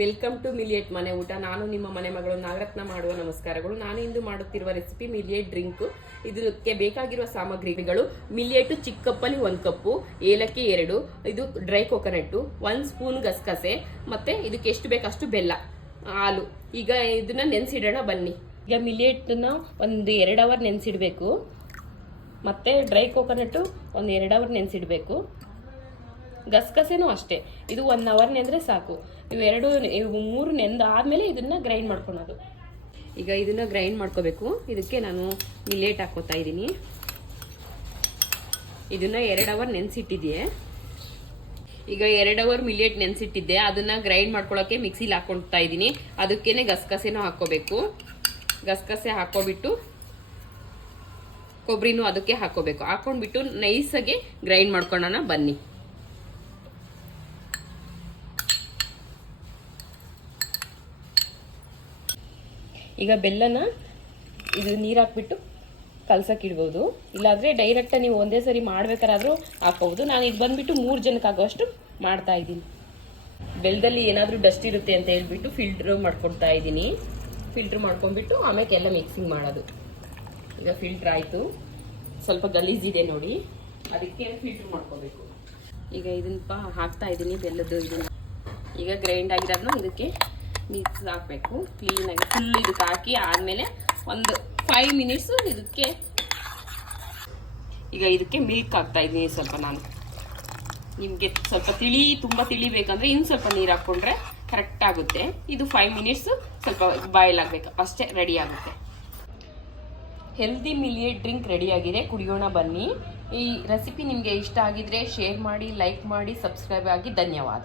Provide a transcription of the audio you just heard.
Welcome to ಮಿಲಿಯಟ್ ಮನೆ ಊಟ. ನಾನು ನಿಮ್ಮ ಮನೆ ಮಗಳು ನಾಗರತ್ನ ಮಾಡುವ ನಮಸ್ಕಾರಗಳು. ನಾನು ಇಂದು ಮಾಡುತ್ತಿರುವ ರೆಸಿಪಿ ಮಿಲಿಯಟ್ ಡ್ರಿಂಕ್. ಇದಕ್ಕೆ ಬೇಕಾಗಿರುವ ಸಾಮಗ್ರಿಗಳು: ಮಿಲಿಯಟ್ ಚಿಕ್ಕ ಕಪ್ಪಲ್ಲಿ 1 ಕಪ್ಪು, ಏಲಕ್ಕಿ 2, ಇದು ಡ್ರೈ ಕೊಕೊನಟ್, 1 ಸ್ಪೂನ್ ಗಸಗಸೆ, ಮತ್ತೆ ಇದಕ್ಕೆ ಎಷ್ಟು ಬೇಕಷ್ಟು ಬೆಲ್ಲ, ಹಾಲು. ಈಗ ಇದನ್ನ ನೆನೆಸಿಡೋಣ ಬನ್ನಿ. ಈಗ ಮಿಲಿಯಟ್ನ ಒಂದು 2 ಅವರ್ ನೆನೆಸಿಡಬೇಕು. ಮತ್ತೆ ಡ್ರೈ ಕೊಕೊನಟ್ ಒಂದು 2 ಅವರ್ ನೆನೆಸಿಡಬೇಕು. ಗಸಗಸೆನೂ ಅಷ್ಟೇ, ಇದು 1 ಅವರ್ ನೆಂದರೆ ಸಾಕು. ಇವು 3 ನೆಂದಾದ್ಮೇಲೆ ಇದನ್ನ ಗ್ರೈಂಡ್ ಮಾಡ್ಕೊಳೋದು. ಈಗ ಇದನ್ನ ಗ್ರೈಂಡ್ ಮಾಡ್ಕೋಬೇಕು. ಇದಕ್ಕೆ ನಾನು ಮಿಲೆಟ್ ಹಾಕೋತಾ ಇದ್ದೀನಿ. ಇದನ್ನ 2 ಅವರ್ ನೆನೆಸಿಟ್ಟಿದ್ದೆ. ಈಗ 2 ಅವರ್ ಮಿಲೆಟ್ ನೆನೆಸಿಟ್ಟಿದ್ದೆ, ಅದನ್ನ ಗ್ರೈಂಡ್ ಮಾಡ್ಕೊಳ್ಳೋಕೆ ಮಿಕ್ಸಿಲಿ ಹಾಕೊಳ್ತಾ ಇದ್ದೀನಿ. ಅದಕ್ಕೇನೆ ಗಸಗಸೆನೂ ಹಾಕೋಬೇಕು. ಗಸಗಸೆ ಹಾಕೋಬಿಟ್ಟು ಕೊಬ್ಬರಿನೂ ಅದಕ್ಕೆ ಹಾಕೋಬೇಕು. ಹಾಕೊಂಡ್ಬಿಟ್ಟು ನೈಸಾಗಿ ಗ್ರೈಂಡ್ ಮಾಡ್ಕೊಳ್ಳೋಣ ಬನ್ನಿ. ಈಗ ಬೆಲ್ಲನ ಇದು ನೀರು ಹಾಕ್ಬಿಟ್ಟು ಕಲ್ಸಕ್ಕಿಡ್ಬೋದು. ಇಲ್ಲಾಂದರೆ ಡೈರೆಕ್ಟಾಗಿ ನೀವು ಒಂದೇ ಸರಿ ಮಾಡ್ಬೇಕಾದ್ರೂ ಹಾಕ್ಬೋದು. ನಾನು ಇದು ಬಂದುಬಿಟ್ಟು 3 ಜನಕ್ಕೆ ಆಗೋಷ್ಟು ಮಾಡ್ತಾ ಇದ್ದೀನಿ. ಬೆಲ್ಲದಲ್ಲಿ ಏನಾದರೂ ಡಸ್ಟ್ ಇರುತ್ತೆ ಅಂತ ಹೇಳ್ಬಿಟ್ಟು ಫಿಲ್ಟ್ರ್ ಮಾಡ್ಕೊಳ್ತಾ ಇದ್ದೀನಿ. ಫಿಲ್ಟ್ರ್ ಮಾಡ್ಕೊಂಡ್ಬಿಟ್ಟು ಆಮೇಲೆ ಎಲ್ಲ ಮಿಕ್ಸಿಂಗ್ ಮಾಡೋದು. ಈಗ ಫಿಲ್ಟ್ರ್ ಆಯಿತು. ಸ್ವಲ್ಪ ಗಲೀಜಿದೆ ನೋಡಿ, ಅದಕ್ಕೆ ಫಿಲ್ಟ್ರ್ ಮಾಡ್ಕೋಬೇಕು. ಈಗ ಇದನ್ನ ಹಾಕ್ತಾ ಇದ್ದೀನಿ ಬೆಲ್ಲದ್ದು. ಇದನ್ನು ಈಗ ಗ್ರೈಂಡ್ ಆಗಿರೋದನ್ನ ಇದಕ್ಕೆ ಮಿಕ್ಸ್ ಹಾಕಬೇಕು ಕ್ಲೀನಾಗಿ. ಫುಲ್ ಇದಕ್ಕೆ ಹಾಕಿ ಆದಮೇಲೆ ಒಂದು 5 ಮಿನಿಟ್ಸು ಇದಕ್ಕೆ ಮಿಲ್ಕ್ ಹಾಕ್ತಾ ಇದ್ದೀನಿ ಸ್ವಲ್ಪ. ನಾನು ನಿಮಗೆ ಸ್ವಲ್ಪ ತುಂಬ ತಿಳಿಬೇಕಂದ್ರೆ ಇನ್ನು ಸ್ವಲ್ಪ ನೀರು ಹಾಕ್ಕೊಂಡ್ರೆ ಕರೆಕ್ಟ್ ಆಗುತ್ತೆ. ಇದು 5 ಮಿನಿಟ್ಸು ಸ್ವಲ್ಪ ಬಾಯ್ಲ್ ಆಗಬೇಕು, ಅಷ್ಟೇ ರೆಡಿ ಆಗುತ್ತೆ. ಹೆಲ್ದಿ ಮಿಲಿಯಟ್ ಡ್ರಿಂಕ್ ರೆಡಿಯಾಗಿದೆ, ಕುಡಿಯೋಣ ಬನ್ನಿ. ಈ ರೆಸಿಪಿ ನಿಮಗೆ ಇಷ್ಟ ಆಗಿದ್ರೆ ಶೇರ್ ಮಾಡಿ, ಲೈಕ್ ಮಾಡಿ, ಸಬ್ಸ್ಕ್ರೈಬ್ ಆಗಿ. ಧನ್ಯವಾದ.